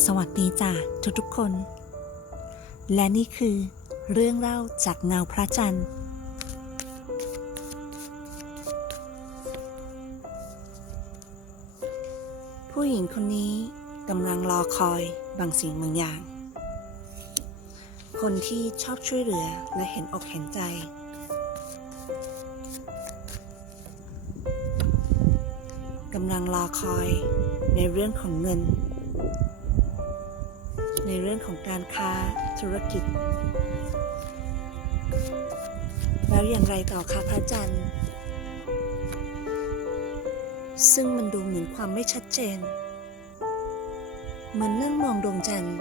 สวัสดีจ้ะทุกๆคน และนี่คือเรื่องเล่าจากเงาพระจันทร์ ผู้หญิงคนนี้กำลังรอคอยบางสิ่งบางอย่าง คนที่ชอบช่วยเหลือและเห็นอกเห็นใจ กำลังรอคอยในเรื่องของเงิน ในเรื่องของการค้าธุรกิจ แล้วอย่างไรต่อคะพระจันทร์ ซึ่งมันดูเหมือนความไม่ชัดเจน เหมือนนั่งมองดวงจันทร์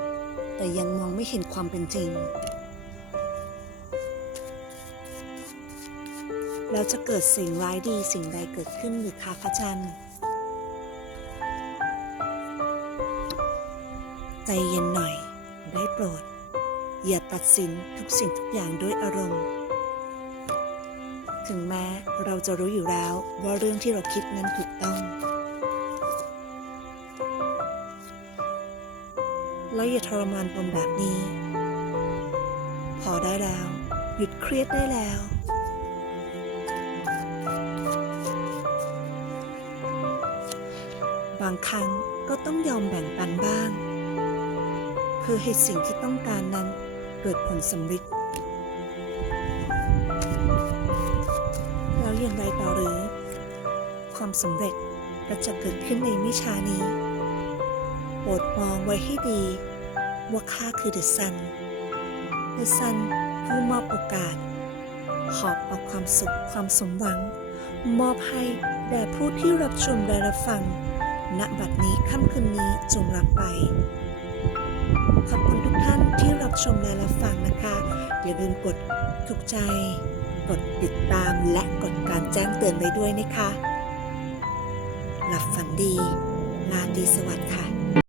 แต่ยังมองไม่เห็นความเป็นจริง แล้วจะเกิดสิ่งร้ายดีสิ่งใดเกิดขึ้นหรือคะพระจันทร์ ใจเย็นหน่อยได้โปรด อย่าตัดสินทุกสิ่งทุกอย่างด้วยอารมณ์ ถึงแม้เราจะรู้อยู่แล้วว่าเรื่องที่เราคิดนั้นถูกต้อง แล้วอย่าทรมานตนแบบนี้ พอได้แล้ว หยุดเครียดได้แล้วบางครั้งก็ต้องยอมแบ่งปันบ้าง เพื่อให้สิ่งที่ต้องการนั้นเกิดผลสำเร็จแล้วอย่างไรต่อหรือ ความสำเร็จก็จะเกิดขึ้นในม่ช้านี้โปรดมองไว้ให้ดี ว่าข้าคือเดอะซัน เดอะซันผู้มอบโอกาสหอบเอาความสุขความสมหวัง มอบให้แด่ผู้ที่รับชมและรับฟังณบัดนี้ค่ำคืนนี้จงรับไป ขอบคุณทุกท่านที่รับชมและรับฟังนะคะ อย่าลืมกดถูกใจ กดติดตามและกดการแจ้งเตือนไว้ด้วยนะคะ หลับฝันดีลาตีสวัสดิ์ค่ะ